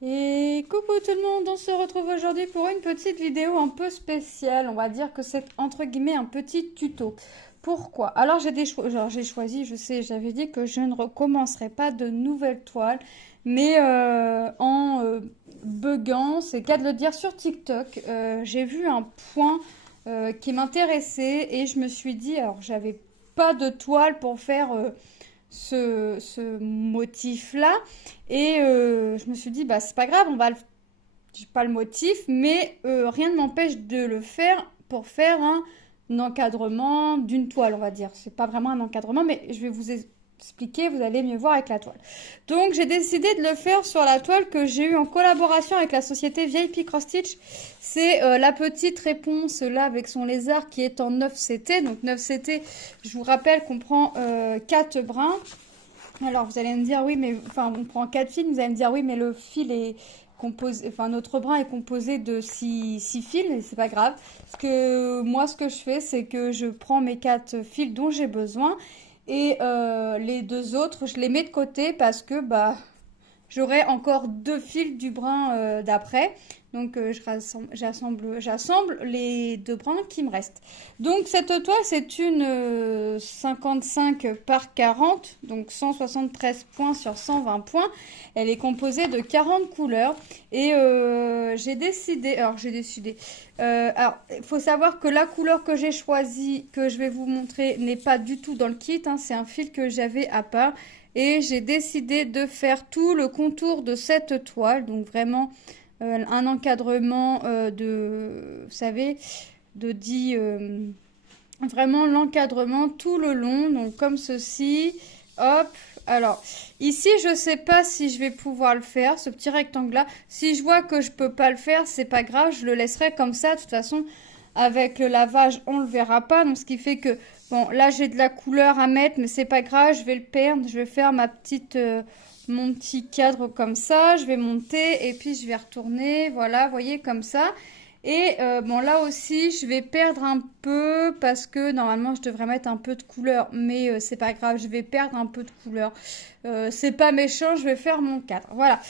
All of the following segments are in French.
Et coucou tout le monde, on se retrouve aujourd'hui pour une petite vidéo un peu spéciale. On va dire que c'est entre guillemets un petit tuto. Pourquoi? Alors j'ai choisi, je sais, j'avais dit que je ne recommencerai pas de nouvelles toiles, mais en buguant, c'est le cas de le dire, sur TikTok, j'ai vu un point qui m'intéressait et je me suis dit, alors j'avais pas de toile pour faire ce motif-là. Et je me suis dit, bah, c'est pas grave, on va le... j'ai pas le motif, mais rien ne m'empêche de le faire pour faire un encadrement d'une toile, on va dire. C'est pas vraiment un encadrement, mais je vais vous expliquer, vous allez mieux voir avec la toile. Donc j'ai décidé de le faire sur la toile que j'ai eue en collaboration avec la société VIP Cross Stitch. C'est la petite réponse là avec son lézard qui est en 9CT. Donc 9CT, je vous rappelle qu'on prend 4 brins. Alors vous allez me dire oui mais enfin on prend 4 fils, vous allez me dire oui mais le fil est composé, enfin notre brin est composé de 6 fils et c'est pas grave. Parce que moi ce que je fais c'est que je prends mes 4 fils dont j'ai besoin et les deux autres je les mets de côté parce que bah j'aurai encore 2 fils du brin d'après. Donc j'assemble les 2 brins qui me restent. Donc cette toile c'est une 55 par 40, donc 173 points sur 120 points. Elle est composée de 40 couleurs. Et alors il faut savoir que la couleur que j'ai choisie, que je vais vous montrer, n'est pas du tout dans le kit. C'est un fil que j'avais à part. Et j'ai décidé de faire tout le contour de cette toile. Donc vraiment un encadrement vous savez, de 10... vraiment l'encadrement tout le long. Donc comme ceci. Hop. Alors, ici, je sais pas si je vais pouvoir le faire, ce petit rectangle-là. Si je vois que je peux pas le faire, c'est pas grave, je le laisserai comme ça. De toute façon, avec le lavage, on le verra pas. Donc, ce qui fait que bon, là, j'ai de la couleur à mettre, mais c'est pas grave, je vais le perdre. Je vais faire mon petit cadre comme ça. Je vais monter et puis je vais retourner. Voilà, vous voyez, comme ça. Et bon, là aussi, je vais perdre un peu parce que normalement, je devrais mettre un peu de couleur. Mais c'est pas grave, je vais perdre un peu de couleur. C'est pas méchant, je vais faire mon cadre. Voilà.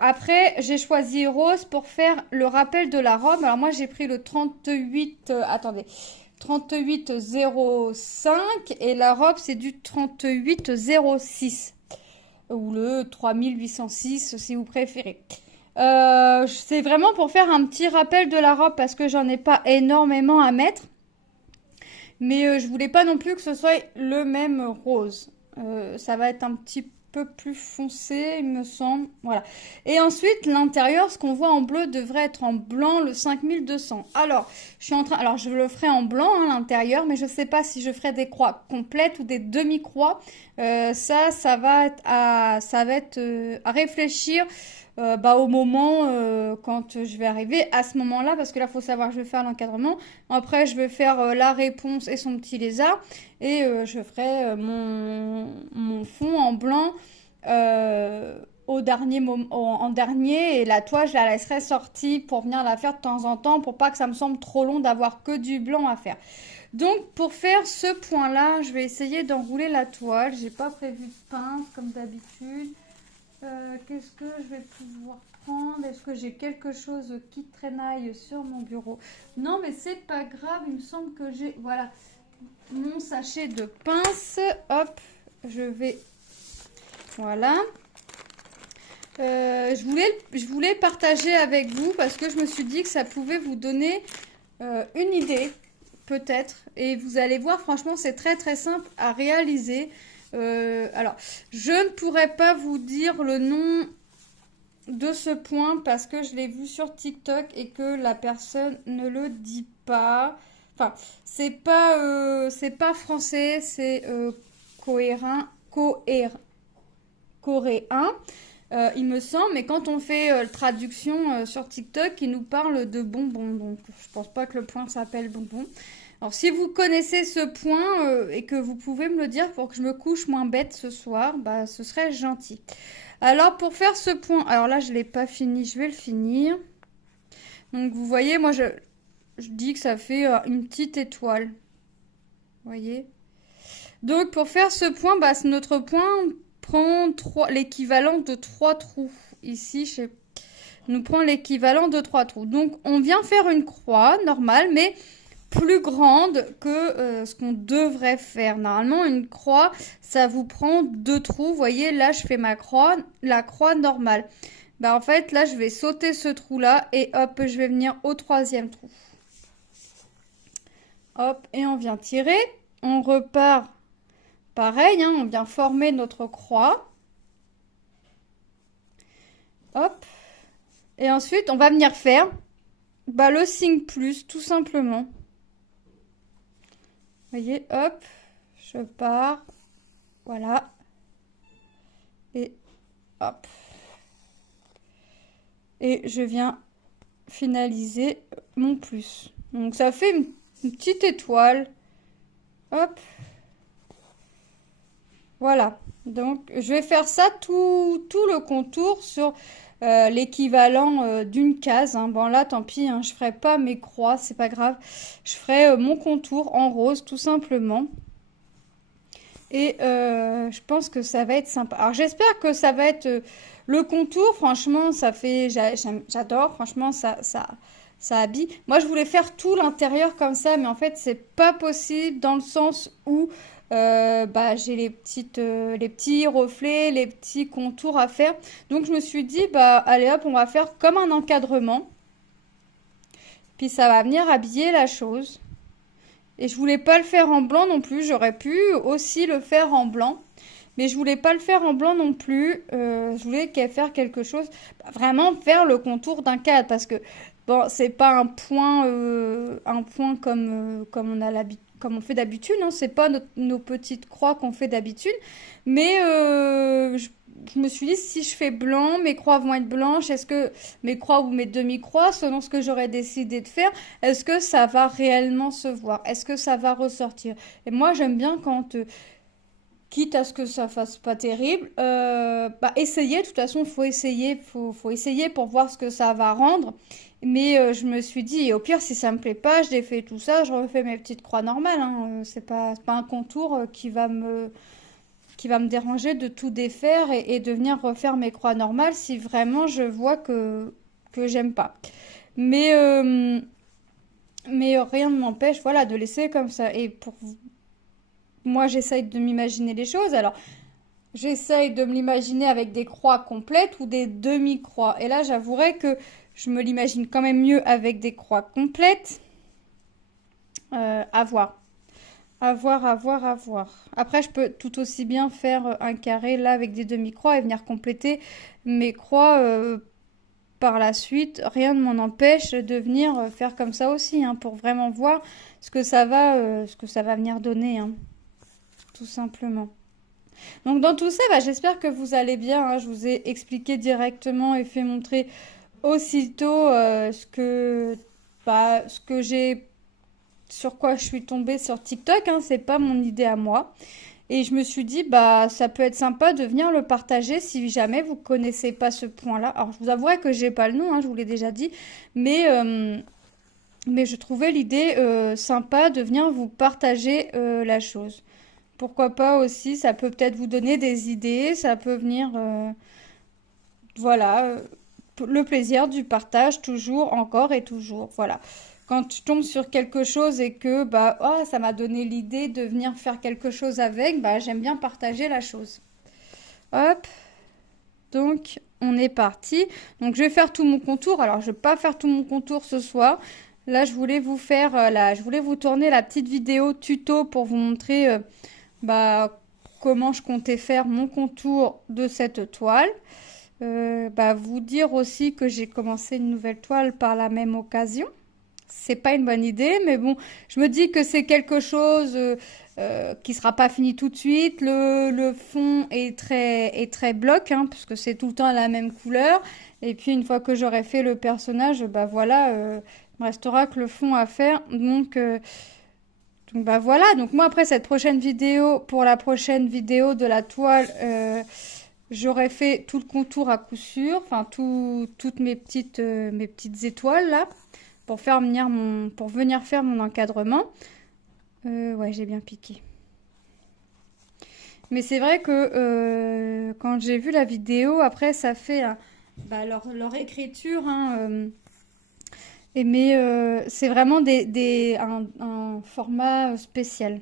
Après, j'ai choisi rose pour faire le rappel de la robe. Alors moi, j'ai pris le 38... attendez. 38,05 et la robe c'est du 38,06 ou le 3806 si vous préférez. C'est vraiment pour faire un petit rappel de la robe parce que j'en ai pas énormément à mettre. Mais je voulais pas non plus que ce soit le même rose. Ça va être un petit peu plus foncé, il me semble. Voilà. Et ensuite, l'intérieur, ce qu'on voit en bleu devrait être en blanc, le 5200. Alors, alors je le ferai en blanc, l'intérieur, mais je sais pas si je ferai des croix complètes ou des demi-croix. Ça va être à réfléchir. Bah, au moment quand je vais arriver à ce moment-là, parce que là, il faut savoir que je vais faire l'encadrement. Après, je vais faire la réponse et son petit lézard. Et je ferai mon fond en blanc au dernier moment, en dernier. Et la toile, je la laisserai sortie pour venir la faire de temps en temps, pour pas que ça me semble trop long d'avoir que du blanc à faire. Donc, pour faire ce point-là, je vais essayer d'enrouler la toile. J'ai pas prévu de pince, comme d'habitude. Qu'est-ce que je vais pouvoir prendre? Est-ce que j'ai quelque chose qui traînaille sur mon bureau? Non, mais c'est pas grave. Il me semble que j'ai... Voilà, mon sachet de pince. Hop, je vais... Voilà. Je voulais partager avec vous parce que je me suis dit que ça pouvait vous donner une idée, peut-être. Et vous allez voir, franchement, c'est très très simple à réaliser. Alors, je ne pourrais pas vous dire le nom de ce point parce que je l'ai vu sur TikTok et que la personne ne le dit pas. Enfin, c'est pas français, c'est coréen, il me semble. Mais quand on fait traduction sur TikTok, il nous parle de bonbons. Donc, je pense pas que le point s'appelle bonbon. Alors, si vous connaissez ce point et que vous pouvez me le dire pour que je me couche moins bête ce soir, bah, ce serait gentil. Alors, pour faire ce point, alors là, je ne l'ai pas fini, je vais le finir. Donc, vous voyez, moi, je dis que ça fait une petite étoile. Vous voyez? Donc, pour faire ce point, bah, notre point, prend l'équivalent de 3 trous. Ici, nous prend l'équivalent de 3 trous. Donc, on vient faire une croix normale, mais plus grande que ce qu'on devrait faire. Normalement, une croix, ça vous prend 2 trous. Vous voyez, là, je fais ma croix, la croix normale. Bah, en fait, là, je vais sauter ce trou-là et hop, je vais venir au 3e trou. Hop, et on vient tirer. On repart pareil, hein, on vient former notre croix. Hop. Et ensuite, on va venir faire le signe plus, tout simplement. Vous voyez, hop, je pars. Voilà. Et hop. Et je viens finaliser mon plus. Donc, ça fait une petite étoile. Hop. Voilà. Donc, je vais faire ça tout le contour sur l'équivalent d'une case. Hein. Bon, là, tant pis, hein, je ferai pas mes croix, c'est pas grave. Je ferai mon contour en rose, tout simplement. Et je pense que ça va être sympa. Alors, j'espère que ça va être le contour. Franchement, ça fait... J'adore. Franchement, ça habille. Moi, je voulais faire tout l'intérieur comme ça, mais en fait, c'est pas possible dans le sens où j'ai les petits reflets, les petits contours à faire. Donc, je me suis dit, allez hop, on va faire comme un encadrement. Puis, ça va venir habiller la chose. Et je voulais pas le faire en blanc non plus. J'aurais pu aussi le faire en blanc. Mais je voulais pas le faire en blanc non plus. Je voulais faire quelque chose, vraiment faire le contour d'un cadre. Parce que, bon, c'est pas un point comme on a l'habitude. Comme on fait d'habitude, hein. C'est pas nos petites croix qu'on fait d'habitude. Mais je me suis dit, si je fais blanc, mes croix vont être blanches. Est-ce que mes croix ou mes demi-croix, selon ce que j'aurais décidé de faire, est-ce que ça va réellement se voir? Est-ce que ça va ressortir? Et moi, j'aime bien quand... quitte à ce que ça fasse pas terrible, essayer, de toute façon, faut essayer pour voir ce que ça va rendre. Mais je me suis dit, au pire, si ça me plaît pas, je défais tout ça, je refais mes petites croix normales. Hein. C'est pas un contour qui va me déranger de tout défaire et de venir refaire mes croix normales si vraiment je vois que j'aime pas. Mais rien ne m'empêche, voilà, de laisser comme ça. Et pour moi, j'essaye de m'imaginer les choses. Alors, j'essaye de me l'imaginer avec des croix complètes ou des demi-croix. Et là, j'avouerai que je me l'imagine quand même mieux avec des croix complètes. À voir. À voir. Après, je peux tout aussi bien faire un carré là avec des demi-croix et venir compléter mes croix par la suite. Rien ne m'en empêche de venir faire comme ça aussi, hein, pour vraiment voir ce que ça va venir donner, hein, tout simplement. Donc dans tout ça, j'espère que vous allez bien. Hein. Je vous ai expliqué directement et fait montrer aussitôt ce que j'ai, sur quoi je suis tombée sur TikTok. Hein. C'est pas mon idée à moi. Et je me suis dit, ça peut être sympa de venir le partager si jamais vous connaissez pas ce point-là. Alors je vous avouerai que j'ai pas le nom, hein, je vous l'ai déjà dit, mais je trouvais l'idée sympa de venir vous partager la chose. Pourquoi pas aussi, ça peut peut-être vous donner des idées, ça peut venir, voilà, le plaisir du partage toujours, encore et toujours, voilà. Quand je tombe sur quelque chose et que, ça m'a donné l'idée de venir faire quelque chose avec, j'aime bien partager la chose. Hop, donc on est parti. Donc je vais faire tout mon contour, alors je vais pas faire tout mon contour ce soir. Là, je voulais vous faire, je voulais vous tourner la petite vidéo tuto pour vous montrer... comment je comptais faire mon contour de cette toile. Vous dire aussi que j'ai commencé une nouvelle toile par la même occasion. C'est pas une bonne idée, mais bon, je me dis que c'est quelque chose qui sera pas fini tout de suite. Le fond est très bloc, hein, parce que c'est tout le temps la même couleur. Et puis une fois que j'aurai fait le personnage, voilà, il me restera que le fond à faire. Donc voilà, donc moi après cette prochaine vidéo, pour la prochaine vidéo de la toile, j'aurais fait tout le contour à coup sûr, enfin toutes mes petites étoiles là, pour venir faire mon encadrement. Ouais, j'ai bien piqué. Mais c'est vrai que quand j'ai vu la vidéo, après ça fait bah, leur écriture, hein, mais c'est vraiment un format spécial.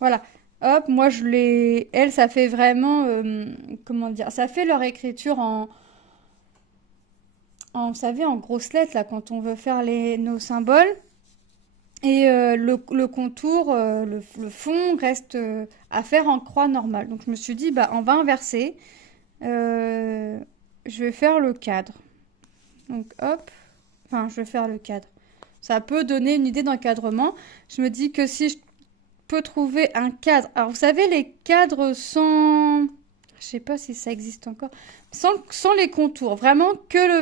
Voilà. Hop, moi je l'ai. Elle, ça fait vraiment. Comment dire? Ça fait leur écriture vous savez, en grosses lettres, là, quand on veut faire nos symboles. Et le contour, le fond reste à faire en croix normale. Donc je me suis dit, bah, on va inverser. Euh, je vais faire le cadre. Donc hop, enfin je vais faire le cadre. Ça peut donner une idée d'encadrement. Je me dis que si je peux trouver un cadre. Alors vous savez, les cadres sans... Je sais pas si ça existe encore. Sans les contours. Vraiment que le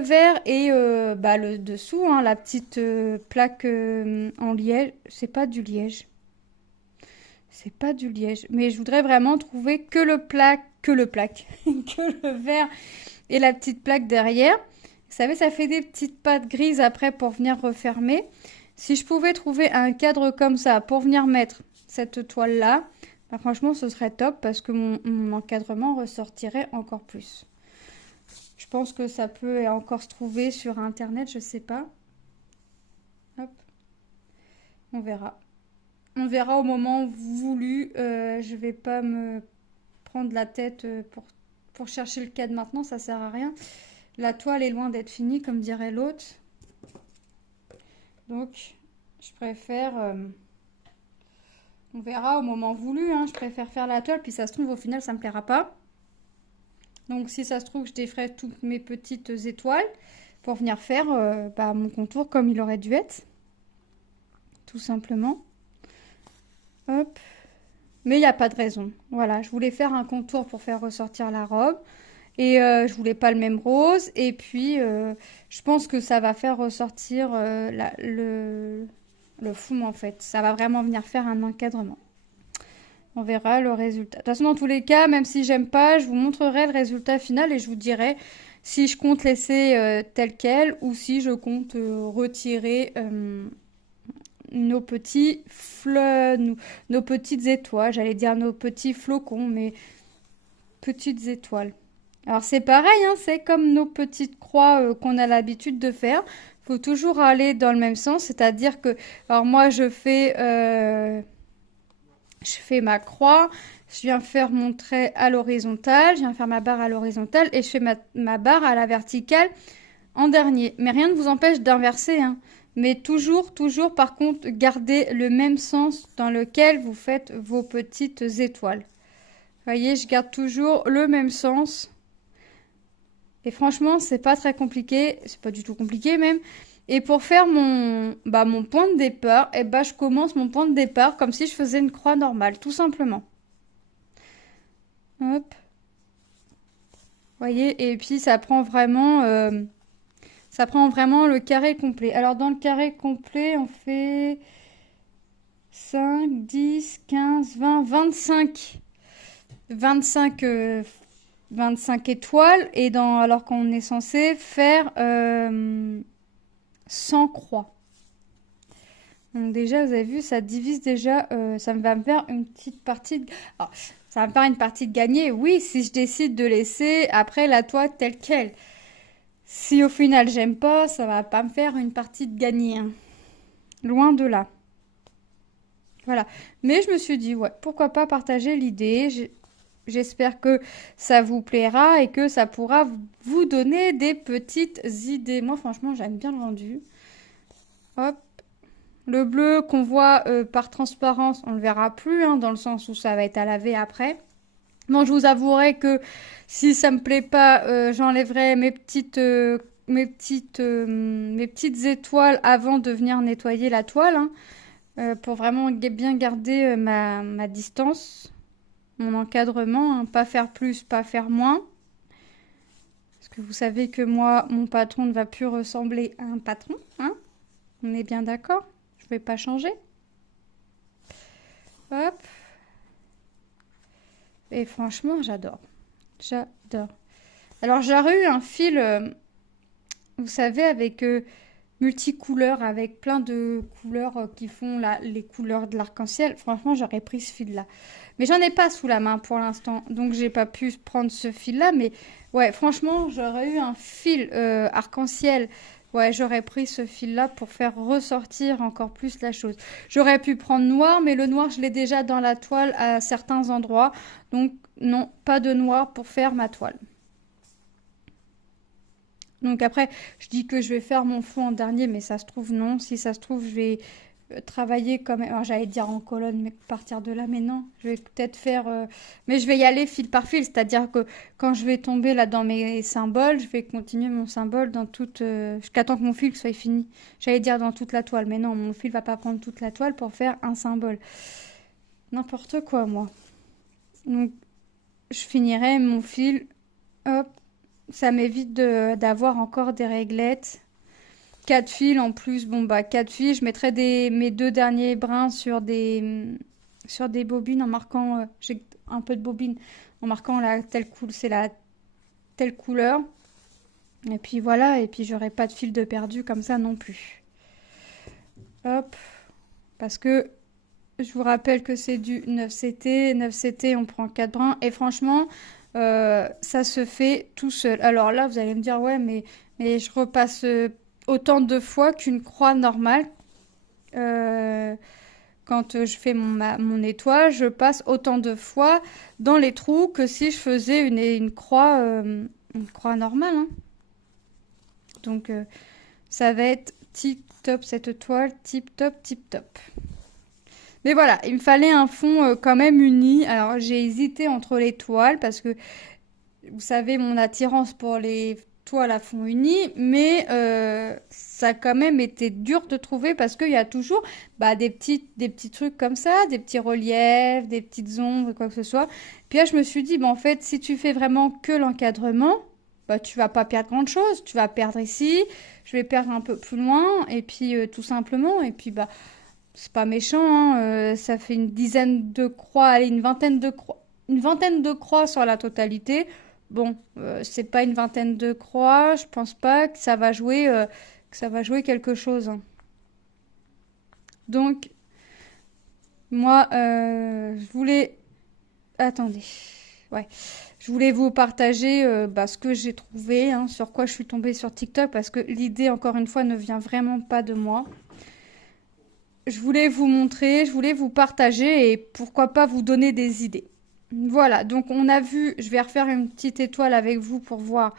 vert et bah, le dessous, hein, la petite plaque en liège. C'est pas du liège. C'est pas du liège. Mais je voudrais vraiment trouver que le plaque, que le vert et la petite plaque derrière. Vous savez, ça fait des petites pattes grises après pour venir refermer. Si je pouvais trouver un cadre comme ça pour venir mettre cette toile-là, bah, franchement, ce serait top parce que mon encadrement ressortirait encore plus. Je pense que ça peut encore se trouver sur Internet, je sais pas. Hop, on verra. On verra au moment voulu. Je vais pas me prendre la tête pour chercher le cadre maintenant, ça sert à rien. La toile est loin d'être finie, comme dirait l'autre. Donc, je préfère... on verra au moment voulu, hein. Je préfère faire la toile, puis ça se trouve, au final, ça me plaira pas. Donc, si ça se trouve, je déferai toutes mes petites étoiles pour venir faire bah, mon contour comme il aurait dû être. Tout simplement. Hop. Mais il n'y a pas de raison. Voilà, je voulais faire un contour pour faire ressortir la robe. Et je voulais pas le même rose. Et puis, je pense que ça va faire ressortir le fond, en fait. Ça va vraiment venir faire un encadrement. On verra le résultat. De toute façon, dans tous les cas, même si j'aime pas, je vous montrerai le résultat final et je vous dirai si je compte laisser tel quel ou si je compte retirer nos petits nos petites étoiles. J'allais dire nos petits flocons, mais petites étoiles. Alors c'est pareil, hein, c'est comme nos petites croix qu'on a l'habitude de faire. Il faut toujours aller dans le même sens, c'est-à-dire que, alors moi je fais ma croix, je viens faire mon trait à l'horizontale, je viens faire ma barre à l'horizontale et je fais ma barre à la verticale en dernier. Mais rien ne vous empêche d'inverser, hein. Mais toujours, par contre, gardez le même sens dans lequel vous faites vos petites étoiles. Vous voyez, je garde toujours le même sens. Et franchement, c'est pas très compliqué. C'est pas du tout compliqué même. Et pour faire mon point de départ, je commence mon point de départ comme si je faisais une croix normale, tout simplement. Hop. Vous voyez, et puis ça prend vraiment le carré complet. Alors dans le carré complet, on fait 5, 10, 15, 20, 25. 25 étoiles. Et alors qu'on est censé faire 100 croix. Donc déjà, vous avez vu, ça divise déjà. Ça va me faire une petite partie Alors, ça va me faire une partie de gagner. Oui, si je décide de laisser après la toile telle qu'elle. Si au final j'aime pas, ça va pas me faire une partie de gagner, hein. Loin de là. Voilà. Mais je me suis dit, ouais, pourquoi pas partager l'idée. J'espère que ça vous plaira et que ça pourra vous donner des petites idées. Moi, franchement, j'aime bien le rendu. Hop. Le bleu qu'on voit par transparence, on ne le verra plus, hein, dans le sens où ça va être à laver après. Bon, je vous avouerai que si ça me plaît pas, j'enlèverai mes petites étoiles avant de venir nettoyer la toile, hein, pour vraiment bien garder ma distance, mon encadrement, hein, pas faire plus, pas faire moins. Parce que vous savez que moi, mon patron ne va plus ressembler à un patron, hein. On est bien d'accord? Je vais pas changer. Hop. Et franchement, j'adore. J'adore. Alors, j'aurais eu un fil, vous savez, avec multicouleurs avec plein de couleurs qui font les couleurs de l'arc-en-ciel. Franchement, j'aurais pris ce fil-là. Mais j'en ai pas sous la main pour l'instant, donc j'ai pas pu prendre ce fil-là. Mais ouais, franchement, j'aurais eu un fil arc-en-ciel. Ouais, j'aurais pris ce fil-là pour faire ressortir encore plus la chose. J'aurais pu prendre noir, mais le noir, je l'ai déjà dans la toile à certains endroits. Donc non, pas de noir pour faire ma toile. Donc après, je dis que je vais faire mon fond en dernier, mais ça se trouve non. Si ça se trouve, je vais travailler quand même. Alors j'allais dire en colonne, mais partir de là, mais non. Je vais peut-être faire... Mais je vais y aller fil par fil, c'est-à-dire que quand je vais tomber là dans mes symboles, je vais continuer mon symbole dans toute... jusqu'à temps que mon fil soit fini. J'allais dire dans toute la toile, mais non, mon fil va pas prendre toute la toile pour faire un symbole. N'importe quoi, moi. Donc, je finirai mon fil, hop. Ça m'évite d'avoir encore des réglettes. 4 fils en plus. Bon, bah, 4 fils. Je mettrai mes 2 derniers brins sur des bobines en marquant. J'ai un peu de bobine en marquant c'est la telle couleur. Et puis voilà. Et puis j'aurai pas de fil de perdu comme ça non plus. Hop. Parce que je vous rappelle que c'est du 9CT. 9CT, on prend 4 brins. Et franchement. Ça se fait tout seul. Alors là, vous allez me dire, ouais, mais je repasse autant de fois qu'une croix normale. Quand je fais mon étoile, je passe autant de fois dans les trous que si je faisais une croix normale. Hein. Donc, ça va être tip top cette toile, tip top, tip top. Mais voilà, il me fallait un fond quand même uni. Alors j'ai hésité entre les toiles parce que vous savez mon attirance pour les toiles à fond uni, mais ça a quand même été dur de trouver parce qu'il y a toujours des petits trucs comme ça, des petits reliefs, des petites ombres, quoi que ce soit. Puis là je me suis dit, en fait, si tu fais vraiment que l'encadrement, tu vas pas perdre grand chose. Tu vas perdre ici, je vais perdre un peu plus loin, et puis tout simplement, et puis c'est pas méchant, hein, ça fait une dizaine de croix, allez, une vingtaine de croix sur la totalité. Bon, c'est pas une vingtaine de croix, je pense pas que ça va jouer, quelque chose. Hein. Donc, moi, je voulais... Attendez. Ouais. Je voulais vous partager ce que j'ai trouvé, hein, sur quoi je suis tombée sur TikTok, parce que l'idée, encore une fois, ne vient vraiment pas de moi. Je voulais vous montrer, je voulais vous partager et pourquoi pas vous donner des idées. Voilà, donc on a vu, je vais refaire une petite étoile avec vous pour voir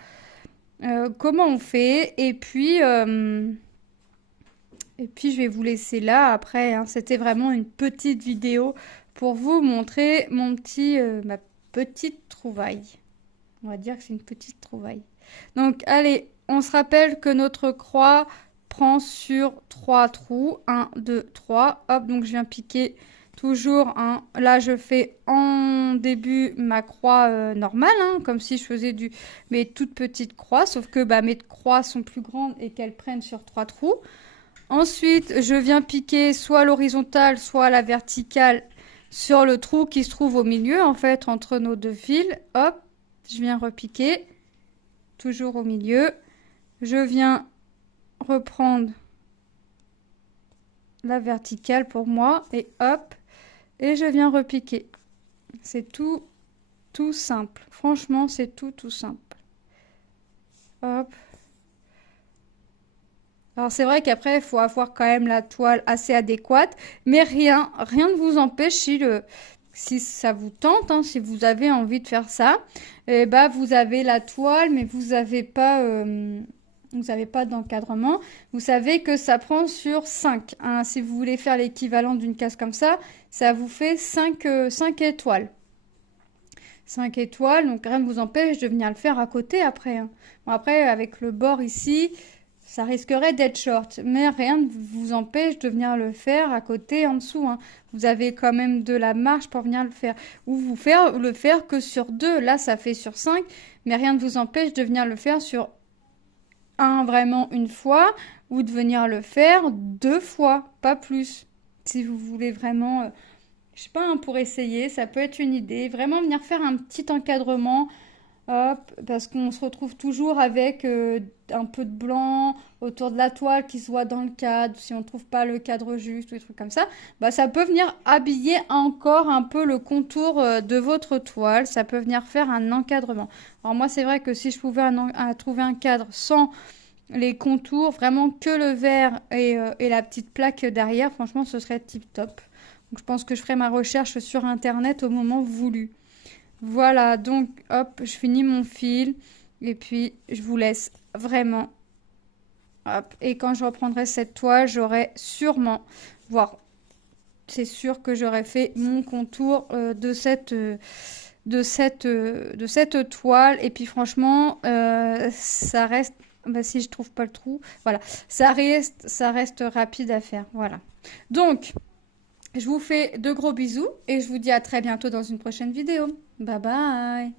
comment on fait. Et puis je vais vous laisser là après. Hein, c'était vraiment une petite vidéo pour vous montrer ma petite trouvaille. On va dire que c'est une petite trouvaille. Donc allez, on se rappelle que notre croix prend sur 3 trous. 1, 2, 3. Hop, donc je viens piquer toujours. Là, je fais en début ma croix normale, hein, comme si je faisais mes toutes petites croix. Sauf que mes croix sont plus grandes et qu'elles prennent sur 3 trous. Ensuite, je viens piquer soit à l'horizontale, soit à la verticale sur le trou qui se trouve au milieu, en fait, entre nos 2 fils. Hop, je viens repiquer. Toujours au milieu. Je viens reprendre la verticale pour moi et hop, et je viens repiquer. C'est tout simple. Franchement, c'est tout simple. Hop. Alors c'est vrai qu'après, il faut avoir quand même la toile assez adéquate, mais rien ne vous empêche si ça vous tente, hein, si vous avez envie de faire ça, vous avez la toile, mais vous n'avez pas d'encadrement. Vous savez que ça prend sur 5. Hein. Si vous voulez faire l'équivalent d'une case comme ça vous fait 5 étoiles. 5 étoiles, donc rien ne vous empêche de venir le faire à côté après. Hein. Bon, après, avec le bord ici, ça risquerait d'être short, mais rien ne vous empêche de venir le faire à côté, en dessous. Hein. Vous avez quand même de la marge pour venir le faire. Ou le faire que sur 2. Là, ça fait sur 5, mais rien ne vous empêche de venir le faire sur vraiment une fois, ou de venir le faire 2 fois, pas plus. Si vous voulez vraiment, je sais pas, pour essayer, ça peut être une idée. Vraiment venir faire un petit encadrement Hop, parce qu'on se retrouve toujours avec un peu de blanc autour de la toile qui se voit dans le cadre. Si on ne trouve pas le cadre juste ou des trucs comme ça, bah, ça peut venir habiller encore un peu le contour de votre toile. Ça peut venir faire un encadrement. Alors moi, c'est vrai que si je pouvais trouver un cadre sans les contours, vraiment que le vert et la petite plaque derrière, franchement, ce serait tip top. Donc je pense que je ferai ma recherche sur Internet au moment voulu. Voilà, donc hop, je finis mon fil et puis je vous laisse vraiment. Hop, et quand je reprendrai cette toile, j'aurai sûrement, voire c'est sûr que j'aurai fait mon contour de cette toile. Et puis franchement, ça reste, bah, si je trouve pas le trou, voilà, ça reste rapide à faire. Voilà. Donc, je vous fais de gros bisous et je vous dis à très bientôt dans une prochaine vidéo. Bye bye!